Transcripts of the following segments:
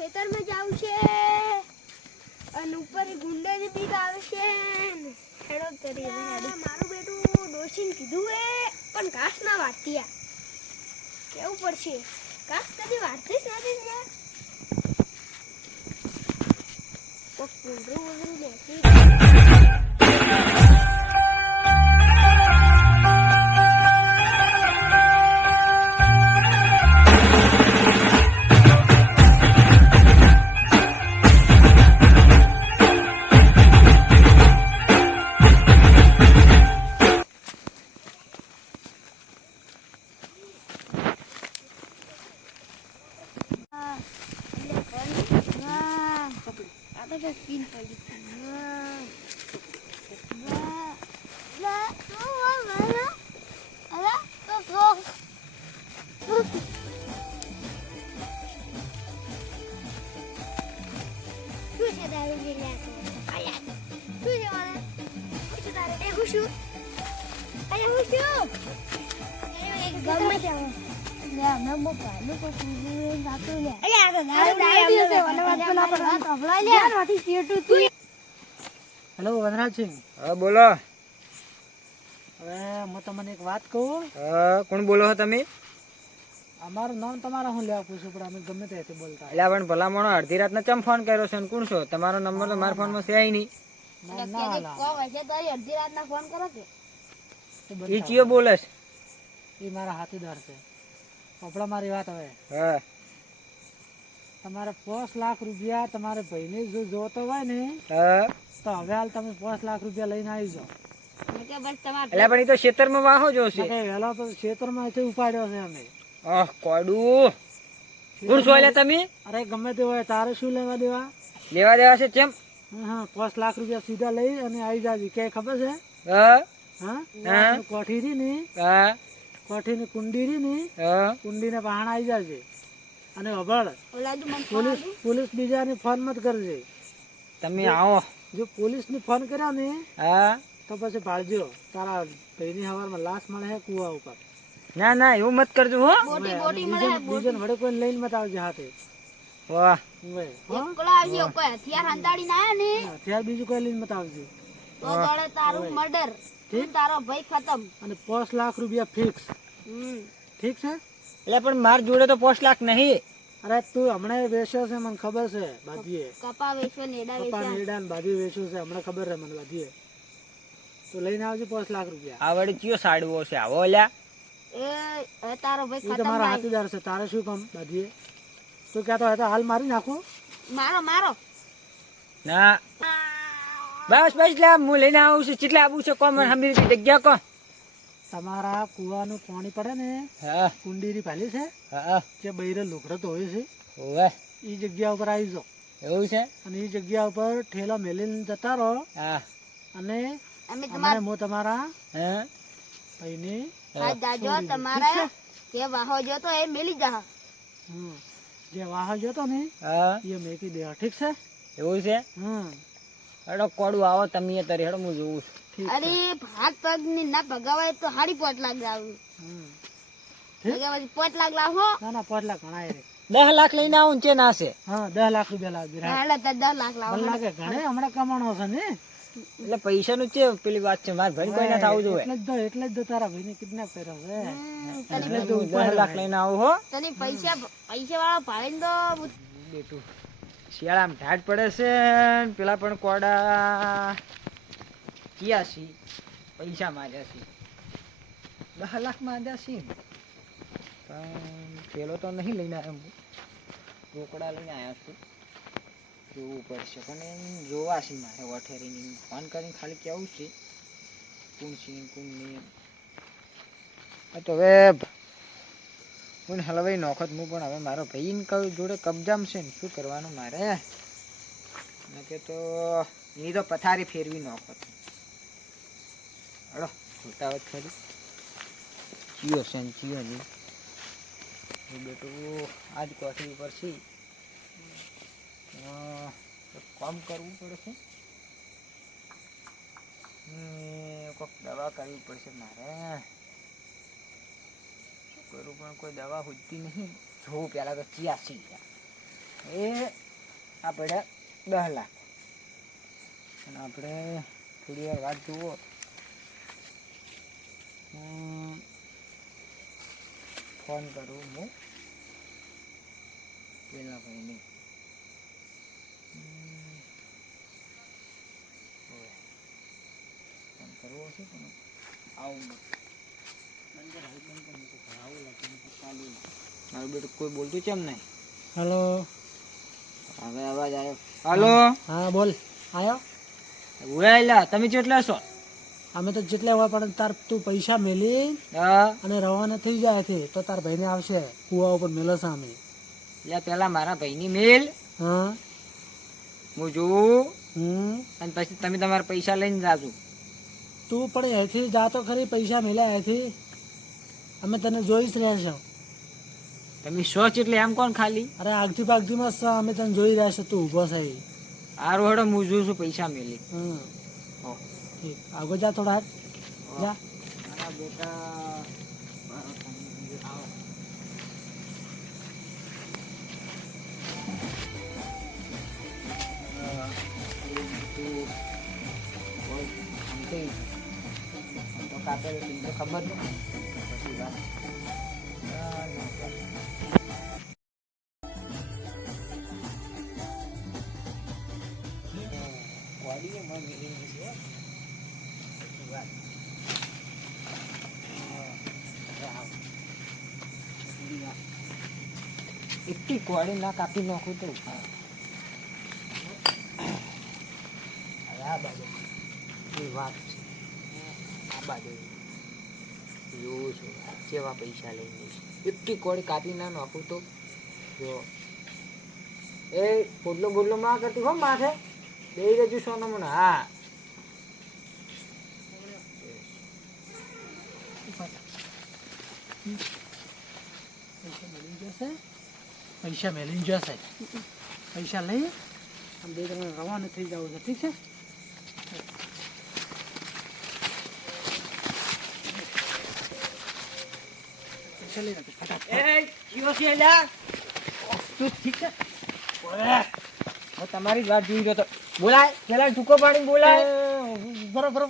ખેતરમાં જાવું છે અને ઉપર ગુંડાની બીક આવે છે ને હેડો કરી મારું બેટું ડોશીને કીધું હે પણ ઘાસ ના વાટતી કેવું પડશે ઘાસ કદી વાટતી જ નથી ને કોક કુંડરું વગરું બેસી Pin pagi. હેલો વનરાજસિંહ. હા બોલો. હવે હું તમને એક વાત કહું. કોણ બોલો છો તમે? અમારું નામ તમારા હું લેવા પૂછું પણ અમે ગમે ત્યાંથી બોલતા. એટલે પણ ભલા માણો અડધી રાતના ચમ ફોન કર્યો છે કોણ છો? તમારો નંબર તો મારા ફોનમાં છે નહીં. એ ચિયો બોલે છે? એ મારા હાથીદાર છે. કપડા મારી વાત હવે. હા. તમારે 5 લાખ રૂપિયા તમારે ભાઈને જો જોતો હોય ને હા તો હવે હાલ તમે 5 લાખ રૂપિયા લઈને આવી જાઓ. એટલે પણ એ તો ખેતરમાં વાહો જોશે. વહેલા તો ખેતરમાં ઉપાડ્યો છે અમે. કોડું કોણ છો એટલે તમે? અરે ગમે તે હોય તારે શું લેવા દેવા? લેવા દેવા છે કેમ? હા 5 લાખ રૂપિયા સીધા લઈ અને આવી જાજે. કે ખબર છે? હા હા કોઠી રી ને હા કોઠી ની કુંડી રી ને કુંડી ને પહાણ આવી જાજે. અને અભળ પોલીસ બીજાને ફોન મત કરજે. તમે આવો. જો પોલીસ ને ફોન કર્યા ને હા તો પછી ભાળજો તારા ભાઈની હવારમાં લાશ મળે છે કુવા ઉપર. ના ના એવું મત કરજો હો. બીજન વડે કોઈ લઈને મત આવજે હાથે. વાહ હથિયાર બીજું કોઈ લઈને મત આવજે. અને 5 લાખ રૂપિયા ફિક્સ. ઠીક છે? એટલે પણ માર જોડે તો 5 લાખ નહીં. અરે તું હમણાં વેચ્યો છે મને ખબર છે. બાજીએ કપા નેડા બાજી વેચ્યું છે હમણાં ખબર છે મને બાજીએ. તો લઈને આવજો 5 લાખ રૂપિયા. આ વળી કયો સાડવો છે આવો લ્યા? એ તમારો હાથીદાર છે. તારે શું કામ બાજીએ? તું કહેતો હોય તો હાલ મારી નાખું. મારો ના બસ બસ લે હું લઈને આવું છું. કેટલા આવું છે કોમ હમી જગ્યા કો? તમારા કુવાનું પાણી પડે ને કુંડીની પાલી છે જે બૈરે લુગડો ધોય છે એ જગ્યા ઉપર આવી જાઓ. એવું છે? અને એ જગ્યા ઉપર ઠેલો મેલીને જતા રહો. અને હું તમારા ભાઈને જે વાહો જોતો એ મેલી જા. જે વાહો જોતો ને એ મેકી દે. ઠીક છે? એવું છે? હેડો કોડું આવો તમે તારે હેડો હું જોઉં છું. અરે ભાગ પગ ની ના ભગાવાય તો 5.5 લાખ લાવું. 5 લાખ લાવો. ના 5 લાખ ઘણા રે. 10 લાખ લઈને આવું છે ના છે? 10 લાખ રૂપિયા લાવજે. 10 લાખ લાવો. લાગે ઘણે હમણાં કમાણો છે ને. એટલે પૈસા નું છે પેલી વાત છે. મારા ભાઈ કોઈ ના થવું જોઈએ. એટલે જ તારા ભાઈ ને કિડનેપ કર્યો છે. એટલે 10 લાખ લઈને આવું હો. તને પૈસા વાળા ભાઈ તો બેટું શિયાળામાં ઢાઢ પડે છે. પેલા પણ કોડા કિયા છે પૈસા માંગ્યા છે 10 લાખ માંગ્યા છે. પણ પેલો તો નહીં લઈને આવ્યો. રોકડા લઈને આવ્યા છું. જોવું પડશે પણ જોવા છે મારે વઠેરીની ફોન કરીને ખાલી કેવું છે કોણ છે કોણ નહીં. તો હવે હું હલવાઈ નોખત હું પણ હવે મારો ભાઈ જોડે કબજામ છે ને શું કરવાનું મારે? કે તો એની તો પથારી ફેરવી નોખત. હળો જોતા હોત ખરી ચિયો છે ને ચિયો નહીં. બેટું આજ કોઠી ઉપર છે કામ કરવું પડશે. કોઈક દવા કરવી પડશે મારે. શું કરું પણ કોઈ દવા હોતી નહીં. જોવું પેલા તો ચિયા છે એ આ પડ્યા 10 લાખ. અને આપણે થોડી વાર વાત જુઓ. ફોન કરું હું પેલા ભાઈને. ફોન કરવો છે પણ આવું મારું બેટું કોઈ બોલતું કેમ નહીં? હેલો. હવે અવાજ આવ્યો. હાલો. હા બોલ. આયો? ઉડાયેલા તમે કેટલા છો? અમે તો જેટલા હોય પણ તાર તું પૈસા મેલી હા અને રવાના થઈ જાય છે તો તાર ભાઈને આવશે કુવા ઉપર મેલો છે અમે. એટલે પેલા મારા ભાઈની મેલ હા. હું જોઉં અને પછી તમે તમારા પૈસા લઈને જાજો. તું પણ અહીંથી જા તો ખરી, પૈસા મેલ્યા અહીંથી અમે તને જોઈ જ રહ્યા છો. તમે સોચ એટલે એમ કોણ ખાલી? અરે આગથી પાગથીમાં જ અમે તને જોઈ રહ્યા છે, તું ઊભો છે. આ રોડે હું જોઉં છું પૈસા મેલી. ઠીક આગળ જા થોડા જા. મારા બેટા ખબર પછી વાત. એટલી કોળી ના કાપી નાખું તો આ બાજુ વાત છે. આ બાજુ જોઉં છું કેવા પૈસા લઈ જઈશ. એટલી કોળી કાપી ના નાખું તો જો એ પોટલો બોટલો માં કરતી હો માથે બે રજુ સોનો મને. હા પૈસા મેળવી જશે. પૈસા લઈ આમ બે તમે રવાના થઈ જાવ છે. ઠીક છે. પૈસા લઈ નાખે ફટાફટ. તમારી જ વાત જોઈ રહ્યો તો. બોલાય પેલા ટૂંકો પાડી બોલાય. બરોબર.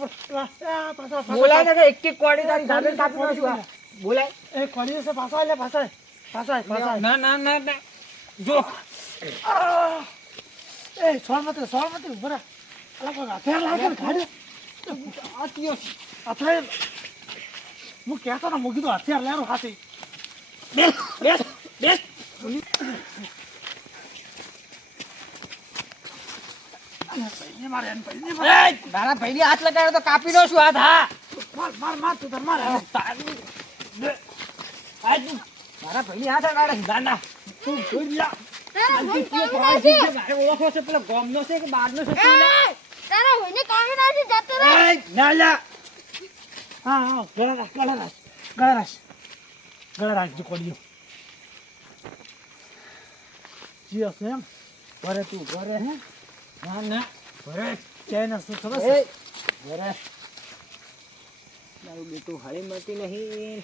બોલાય ને એક એક કોડી તારી ગાડી કાપી નાખું. બોલાય એ કોડી છે પાછા લે પાછા. ના જો એ સોળ મત બરા. અલા કોઈ હથિયાર લાગે ને ગાડી આ કયો હથિયાર હું કહેતો ને મૂકી દો હથિયાર લેરો હાથી. બેસ મારા ભાઈ હાથ લગાડ્યો તો કાપી દો છું હાથ. હા માર તું તાર માર. મારા ભાઈ હાથ લગાડે છે દાદા. તું જોઈ લ્યા. ઓળખો છે પેલો ગોમનો છે કે બારનો છે? હા ગળા રાખજો કોડીઓ. જી હશે એમ ભરે તું ભરે. હે ના ભરે ચેન હશે ખબર એ છે. ભરે તારું બેટું હળી મળતી નહીં.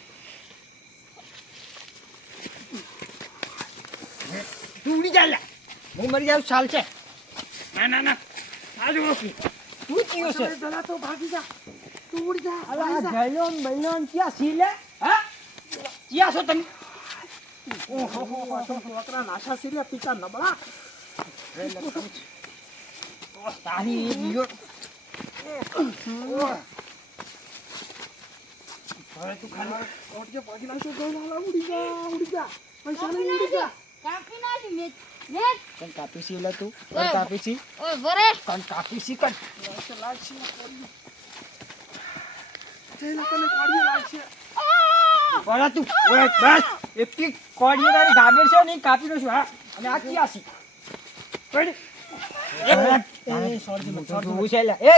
તું ઉડી જા. હું મરી જાઉં ચાલ છે. ના આજુ રોકી તું કયો છે? પેલા તો ભાગી જા. તું ઉડી જા. અલા જઈલો બઈલો ક્યાં સીલે? હા ક્યાં છો તમે? ઓહો છોકરા નાશા સિરિયા પિતા નબળા. તારી દિયો હવે તું ખાલી ઓટકે ભાગી નાખો. ગોળા ઉડી જા. પૈસા લઈ ઉડી જા. કન કાપી સી લે તું. કન કાપી સી. કન કાપી સી કન. લાગશે તેના કને કોડીઓ લાગશે. બોલા તું. ઓય બસ એકટી કોડીએ તારી ગાબેર છે નહીં કાપી દો છું. હા અને આ ક્યાં સી? પડ એ સોરજી મત તું છે લે. એ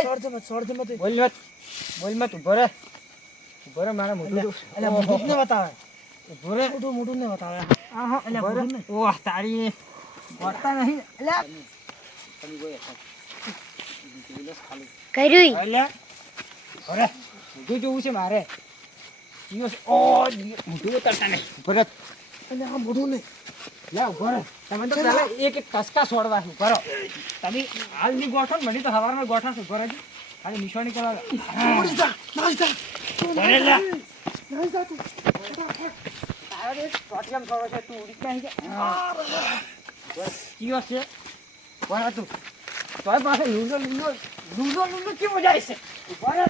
સોરજી મત બોલ મત ઉભો રે મારા મોઢું. એટલે મોઢું ને બતાવે. ઉભો રે મોઢું ને બતાવે. આહા એટલે મોઢું ને. ઓહ તારી વાર્તા નહીં એટલે તમે ગોય કર્યું એટલે અરે મોઢું જોવું છે મારે. ઓ મોઢું ઉતરતા નહીં. ભરત એટલે આ મોઢું ને લે ઉભો રહો. તમે તો પેલા એક એક ટસકા છોડવા છો. ઉભો રહો. તમે હાલ ની ગોઠો ને મને તો હવારમાં ગોઠા છો. ઉભો રહેજો. ખાલી નિશાની કરવા દે. ઉડી જા નાઈ જા અરે લે. નાઈ જા તું તારા એક ટોટિયમ છોડો છે તું ઉડી ક્યાં છે? કીયો છે? કોણ હતું? તોય પાસે લૂંડો કેવો જાય છે? ઉભો રહો.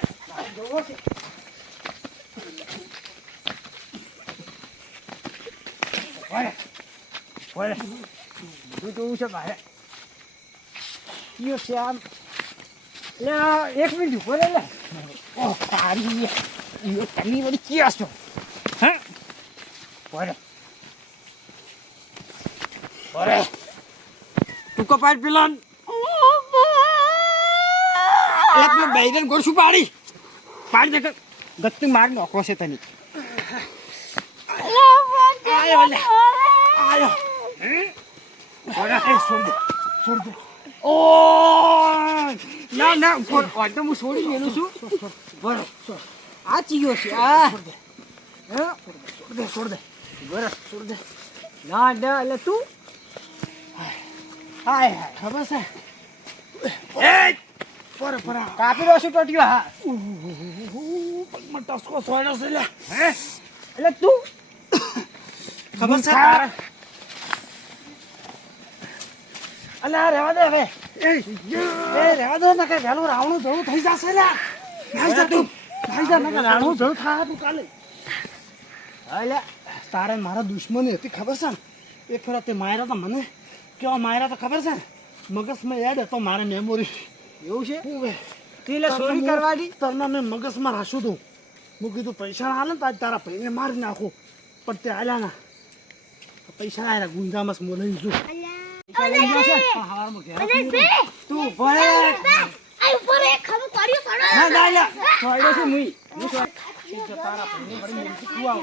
જોવો છે. ઓય તું જોવું છે મારે કયો છે આમ લે એક મિનિટ ઉભો રે લે ઓહ તારી એ તમે વળી ક્યાં છો હે ઓરે ઓરે તું કપાટ પેલા એટલે પેલું બેગન ગોળશું પાડી દે ગત્તી માર નોખો છે તને આયો લે આયો ઓરા એ છોડ દે ઓ ના ફોન તો હું છોડી મેલું છું બરો આ ચીયો છે આ છોડ દે બરો છોડ દે ના એટલે તું હાય ખબર છે એ પર કાપી દો છું ટોટિયો હા મટસ્કો સોયનો છે લે હે એટલે તું ખબર છે તારે અલ્યા રહેવા દે હવે એ રહેવા દે ને કે વેલું રાવણું જવું થઈ જશે લે નાઈ જા તું નાઈ જા ને કે રાવણું જવું થાય તું કાલે અલ્યા તારે મારા દુશ્મની હતી ખબર છે ને એક ફેરા તે માર્યા હતા મને કેવા માર્યા તો ખબર છે ને મગજમાં યાદ હતો મારે મેમોરી એવું છે હું તું એટલે ચોરી કરવાની તરના મેં મગજમાં રાખ્યું હતું હું કીધું પૈસા હાલે ને તો આજ તારા ભાઈને મારી નાખું પણ તે આલ્યા ના પૈસા આયા ગુંજામાં મોલાઈ છું તું ભરે ના ના લ્યા છોડ્યો છે મુઈ હું તારા ભાઈને વળી મિલતી તું આવ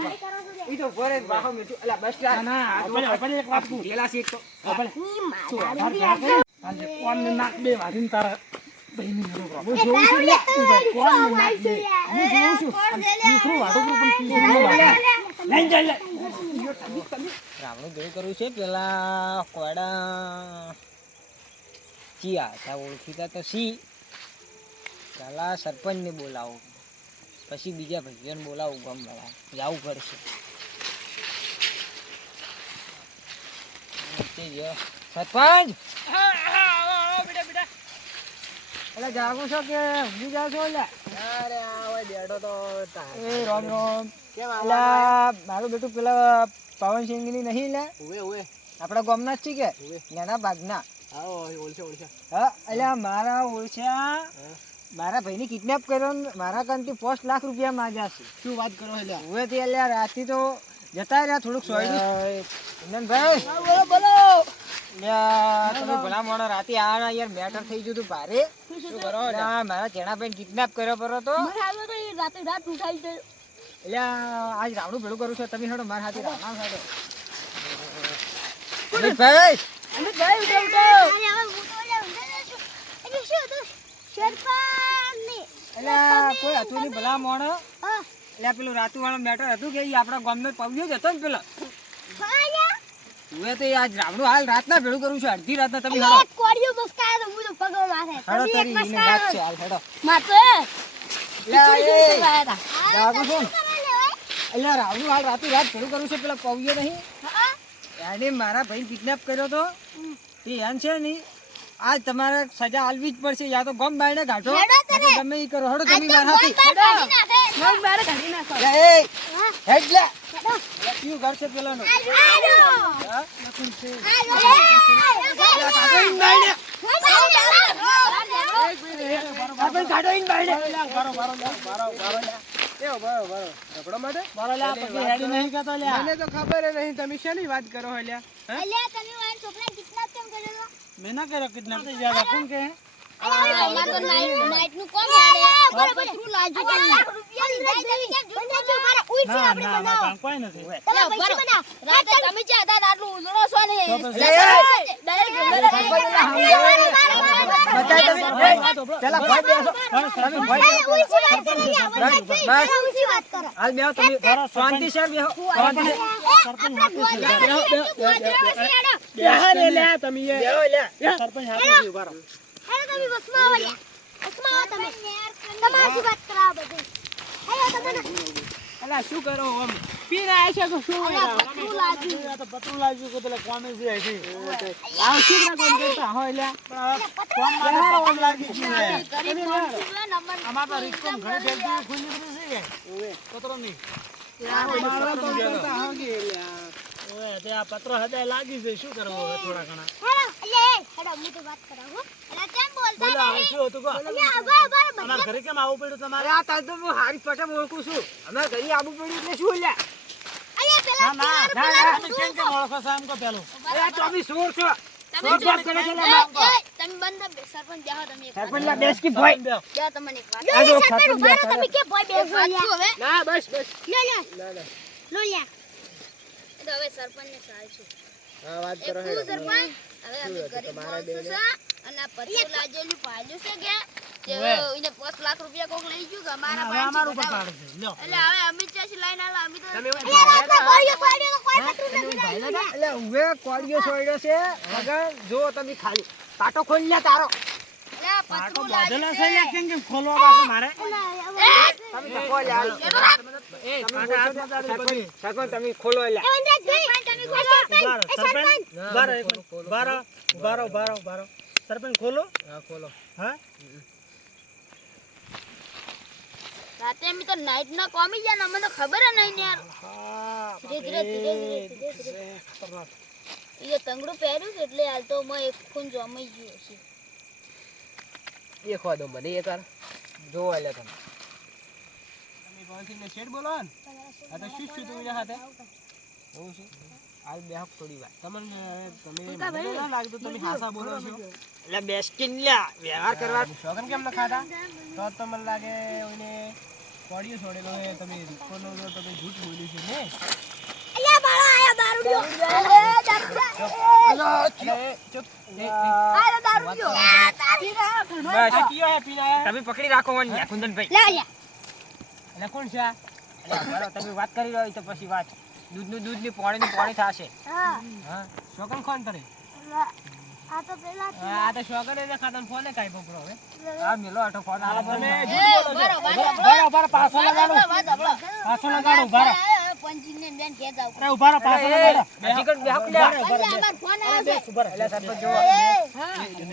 ઈ તો ભરે બાહો મેચું અલા બસ ના ના આપણે એક વાત કહું પેલા સીટ તો આજે કોણ ને નાક બે વારીને તારા ભાઈને હું જોઉં છું લે કોણ ને નાક બે હું જોઉં છું તીસરું વાડો પણ તીસરું વાડો લઈ જા લે રાવણું દેવું કરવું છે પેલા કોડા ચિયા હતા ઓળખીતા તો સી પેલા સરપંચને બોલાવું પછી બીજા ભાઈઓને બોલાવું ગામ વાળા જવું પડશે સરપંચ એટલે જાગું છો કે ઊંઘી જાવ છો એટલે અરે આવે બેઠો તો એ રામ રામ કેમ મારું બેટું પેલા પવનસિંહ ની નહીં લે આપડા ગામના જ છે કે નાના બાગના હા એટલે મારા ઓળખ્યા મારા ભાઈને કિડનેપ કર્યો ને મારા કાનથી 5 લાખ રૂપિયા માંગ્યા છે શું વાત કરો એટલે હવે તે એટલે રાતથી તો જતા રહ્યા થોડુંક સોયડું ભાઈ બોલો તમે ભલા મોડા રાતે આ યાર મેટર થઈ ગયું તું ભારે શું કરો મારા ચેણાભાઈ કિડનેપ કર્યો પરો તો એટલે આજ રાવણું ભેળું કરું છું તમે હેડો મારા હાથે રાવણ હેડો ભાઈ એટલે કોઈ હતું નહીં ભલા મોણો એટલે પેલું રાતુ વાળો મેટર હતું કે આપણા ગામનો પવ્યો જ હતો ને પેલો હવે તો આજ રાવણું હાલ રાતના ભેળું કરું છું અડધી રાતના તમે હેડો હેડો તારી એને વાત છે હાલ હેડો એટલે રાવણું હાલ રાતે રાત ભેળું કરું છું પેલા પવ્યો નહીં એને મારા ભાઈ કિડનેપ કર્યો તો એ એમ છે નહીં આજ તમારે સજા આલવી જ પડશે યા તો ગમ બાયને કાઢો ગમે ઈ કરો હેડો તમે મારા હેડ લે ક્યું ઘર છે પેલાનું મેં ના કર્યો કિડનેપ કોણ કે કોઈ નથી વાત કરો હાલ બેહો તમે શાંતિ સર બેહો શાંતિ સર. સરપંચ હાથે છે. બેહો લે લે તમે બેહો લે સરપંચ હાથે છે, ઉભા રહો. હેલો તમે બસમાં આવો લ્યા બસમાં આવો તમે તમારી વાત કરાવો બધું હેલો તમને અલા શું કરો આમ પીને આયા છે તો શું હોય પતરું લાગ્યું આ તો પતરું લાગ્યું કે પેલા કોમે છે હજી. આવ શું ના કોમ કરતા હોય લે કોમ માટે પતરું લાગી ગયું છે. ગરીબ માણસ છે નંબર આમાં તો રીતસમ ઘણી બેલતી ખુલ્લી પડી છે કે પતરો નહીં. મારા કોમ કરતા હોગી લે ઓએ તે આ પતરો હદાય લાગી છે, શું કરવું હવે થોડા ઘણા. હેલો હેલો હું તો વાત કરાવો અલા કેમ બોલતા બોલો, નહીં શું હતું કહો? અલ્યા બરાબર અમારા ઘરે કેમ આવવું પડ્યું તમારે? અરે આ તાર તો હું હારી પટમ ઓળખું છું અમાર ઘરે આબુ પડ્યું એટલે શું લે અલ્યા પેલા ના, પેલા તમે કેમ કેમ ઓળખો છો એમ કહો પેલું. અરે તમે સોર છો તમે સોર વાત કરે છે લે માંગો તમે બંધ સરપંચ બેહો તમે એક સરપંચ લા બેસ કી ભાઈ બેહો. બેહો તમને એક વાત આ જો સરપંચ ખાતું ઉભા રહો, બેઠા તમે કે ભાઈ બેહો હવે ના બસ બસ લે લે ના ના લો લ્યા એ તો હવે સરપંચ ને સહાય છે હા વાત એ કરો શું હેડો સરપંચ હવે અમે શું હતું ગરીબ તમારા માણસો બેને? છે અને આ પતરું લાજેલું પાડ્યું છે કે જે હવે. એને 5 લાખ રૂપિયા કોક લઈ ગયું કે અમારા હવે અમારું ઉપર પાંચ પાડે છે. લ્યો. એટલે હવે અમે ચાસી લઈને આલા અમે તો તમે એવું અલ્યા, ભાઈ રાતના ગોળીઓ પાડ્યો તો કોઈ પતરું તમે નથી ભાઈ લાગ્યું. એટલે ઉવે કોડિયો છોડ્યો છે મગર જો તમે ખાલી પાટો ખોલી લે તારો અલ્યા, આ તો પતરું બાંધેલા લાગ્યું છે છે. લ્યા, કેમ કેમ ખોલવા પાછું મારે? તમે તો ખોલ લે એ કાંટા હાથમાં તાળી પડી. સરપંચ તમે ખોલો લે એ વનરાજભાઈ, તમે ખોલો. ઉભા રહો, એ સરપંચ. સરપંચ. ઉભા રહો એક મિનિટ. ઉભા રહો, ઉભા રહો, ઉભા રહો, ઉભા રહો. સરપંચ ખોલો. હા ખોલો હા? રાતે અમે તો નાઈટ ના કોમી ગયા ને અમને તો ખબર જ નહીં ને યાર હા, ધીરે ધીરે ધીરે ધીરે ખતરનાક. એ તંગડું પહેર્યું છે એટલે હાલ તો મેં એક ખૂન જમાઈ ગયો છે એ ખો દો મને એક વાર જો લે તમે તમે ભગતસિંહને શેઠ બોલો ને? આ તો શું શું તું એના હાથે? એવું છે હાલ બેહક થોડી વાર તમને મને તો ના લાગતું તમે હાસા બોલો છો. એટલે બેસ્ટિન લે વ્યવહાર કરવા શોગન કેમ ન ખાતા? તો મને લાગે ઓને કોડિયો છોડેલો હે, તમે રીકોનો તો તમે જૂઠ બોલ્યું છે ને? અલ્યા બાળા આયા દારૂડિયો અરે દારૂડિયો અરે, ચૂપ. આયા દારૂડિયો બસ કીયો હે પીના? તમે પકડી રાખો વન કુંદનભાઈ લે લે એટલે કોણ છે આ? એટલે બરો તમે વાત કરી રહ્યો તો પછી વાત દૂધની પાણી થશે હા હા શોગન કોણ કરે? આ તો પેલા આ તો શોગન એને ખાતા ફોને કાઈ પકડો હવે. આ મેલો આટો ફોન આલા તમે તમે જૂઠ બોલો છો. બરાબર, પાછો લગાડો. પાછો લગાડો, ઉભા રહો. પંચીને બેન કે જાવ અરે ઉભા રહો, પાછો લગાડો. હજી કણ બેહક લે અમાર ફોન આવ્યો છે ઉભા રહો. એટલે સરપંચ જો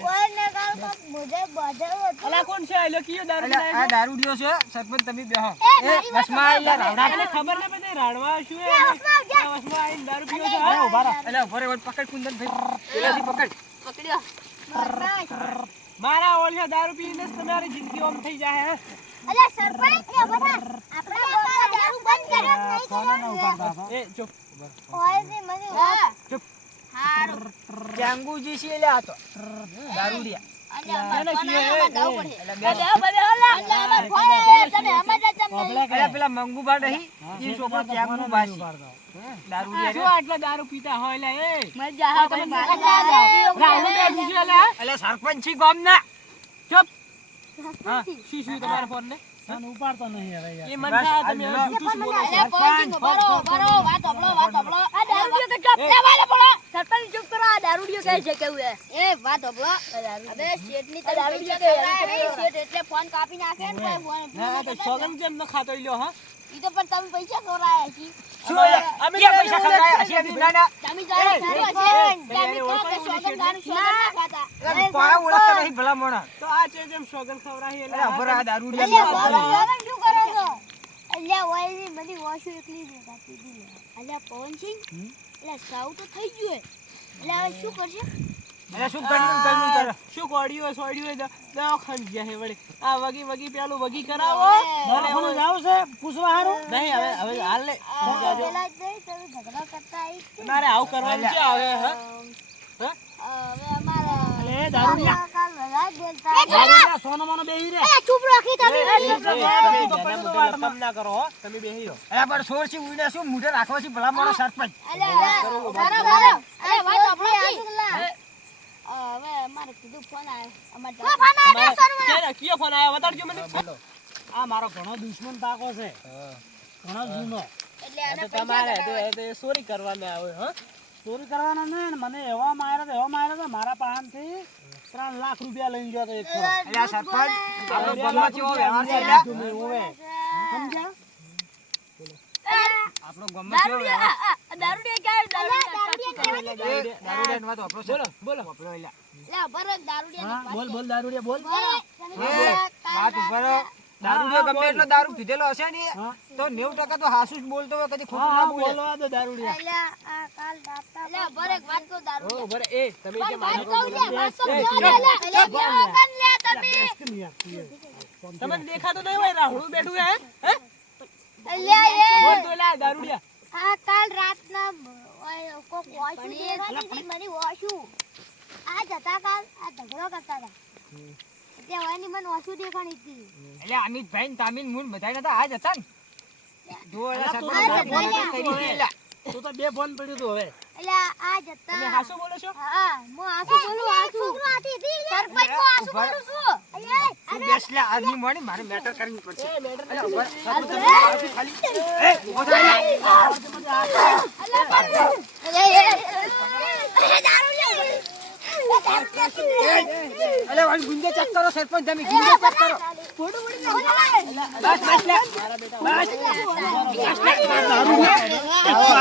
કોઈને કાલ પર મુજે બાધો અલા કોણ છે? આયલો કીયો દારૂ એટલે પીનાય આ દારૂડિયો છે સરપંચ તમે બેહો એ એ વસમાં એટલે રાવડા છે? ખબર ન પડે રાડવા શું હે? વસમાં વસમાં આવીને દારૂ પીવો છે? અરે ઉભા રહો. એટલે ઉભો રે પકડ કુંદનભાઈ પેલાથી પકડ પકડ્યો મારા ઓલિયા દારૂ પીને જ તમારી જિંદગી ઓમ થઈ જાય હે. અલ્યા સરપંચ એ બધા આપણે દારૂ બંધ કર્યો નહીં કર્યો એ ચૂપ. ઓય છે મને ચૂપ. હારું જાંગુજી છે એટલે આ તો દારૂડિયા અલ્યા ફોન આવ્યો જાવ પડે એટલે બે બેહો બે હલા એટલે અમાર ફોન આવ્યો તમે અમાર જમ એટલે પેલા મંગુબા નહીં ઈ છોકરો જાંગુ બાસી શું દારૂડિયા આટલો દારૂ પીતા હોય લે એ? મજા આવે તમે રાહુલ બેઠું છે લે. એટલે સરપંચ છી ગામના ચૂપ. હા, શું તમારા ફોન ને? ઉપાડતો નહીં હવે યાર. એ મન થાય તમે હવે જૂઠું શું બોલો છો? અલ્યા પહોંચી બરો બરો વાત હબળો આ દારૂડિયો કે ચૂપ લે વાલે બોલો સરપંચ ચૂપ કરો આ દારૂડિયો કહે છે કેવું એ વાત હબળો હવે શેઠની તો દારૂડિયો કે શેઠ એટલે ફોન કાપી નાખે ને કોઈ ફોન ના તો સોગન કેમ ન ખાતો લ્યો હા? ઈ તો પણ તમે પૈસા ખવરાયા છે શું અમે ક્યાં પૈસા ખવડાયા હશે તું ના તમે જાણો સારું હશે તમે કહો કે સોગન દારૂ સોગન ના ખાતા એટલે પાયા ઓળખતા નહીં ભલા મોણા તો આ છે જેમ સોગન ખવરાહી એટલે ઉભો રહે આ અલ્યા દારૂડિયા બાબા શું કરો છો અલ્યા ઓયની બધી વોશો એકલી જ કાપી દીધી અલ્યા પવનસિંહ એટલે સાવ તો થઈ ગયું એટલે હવે શું કરશે એટલે શું કર્યું કરે શું કોડિયો સોડિયો દવાખાન ગયા હે વળી આ વગી પેલું વગી કરાવો મને એવું જાવ છે પૂછવા હારું નહીં હવે હાલ લે પેલા જ નહીં તમે ઝઘડા કરતા આવી છે તમારે આવું કરવાનું છે હવે હા હવે અમારા અલે દારૂડિયા કાલ વડા દેલતા સોનો મોનો બેહી રે એ ચૂપ રાખી કમ ના કરો હો તમે બેહી રહો એટલે પણ સોર છે ઉઈને શું મુઢે રાખવા છે ભલા મોણા સરપંચ અલ્યા બરાબર અરે વાત આપણો હવે અમારે કીધું ફોન આવ્યો અમાર ફોન આવ્યો કેને કયો ફોન આવ્યો બતાડજો મને આ મારો ઘણો દુશ્મન પાકો છે ઘણો જૂનો એટલે આના તો તમારે તો એ ચોરી કરવાના આવે હો ચોરી કરવાના ને મને એવા માર્યા તો મારા પાસેથી 3 લાખ રૂપિયા લઈને ગયો તો એક ખરો. એટલે આ સરપંચ આપણો ગામમાં કેવો વ્યવહાર છે લાખ એટલે? રૂપિયા ઓવે. સમજ્યા? આપણો ગામમાં કેવો વ્યવહાર? દારૂડિયા દારૂડિયાની વાત વાપરો છો? બોલો વાપરો એટલે. લે ભરત દારૂડિયા હા, બોલ દારૂડિયા બોલ. વાત ઉપર દારૂડિયો ગમે એટલો દારૂ પીધેલો હશે ને હા. તો 90% તો હાસુ જ બોલતો હોય, કદી ખોટું હા, ના હા, બોલે. બોલવા દો દારૂડિયા. એટલે આ કાલ દાતા લે ભરત વાત તો દારૂ ઓ બરે એ તમે જે વાત માનો કહું લે વાત તો લે તમે તમને દેખાતો નહીં હોય રાહુલ બેઠું હે લે બોલ તો લા દારૂડિયા આ કાલ રાતના કોક વોશુ દેખાતી હતી મને વોશુ આ જતા કાલ આ ઝઘડો કરતા હતા એટલે વાની મને વોશુ દેખાણી હતી એટલે અમિતભાઈ ને તામીન મુન બધાય નતા આ જ હતા ને. જો એટલે તું સરપંચ તો દારૂ બે કરી ફોન દીધેલા. તું તો 2 ફોન પડ્યું તું હવે. એટલે આ તમે જતા હાસો બોલો છો હા હું આસુ બોલું આસુ સરપંચ કો આસુ બોલું છું તું બેસ લે, આજની મોડી મારે મેટર કરવી પડશે. એ મેટર એટલે ઉભા રહો. સરપંચ ખાલી એ ઉભો થા લે. એટલે વાળી ગુંજે ચેક કરો સરપંચ, તમે ગુંજે ચેક કરો. બસ બસ લે.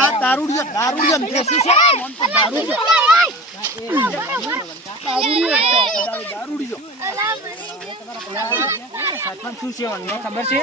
આ દારૂડિયા ને કે શું છે? મોન તો દારૂડિયો. સરપંચ શું છે મને ખબર છે?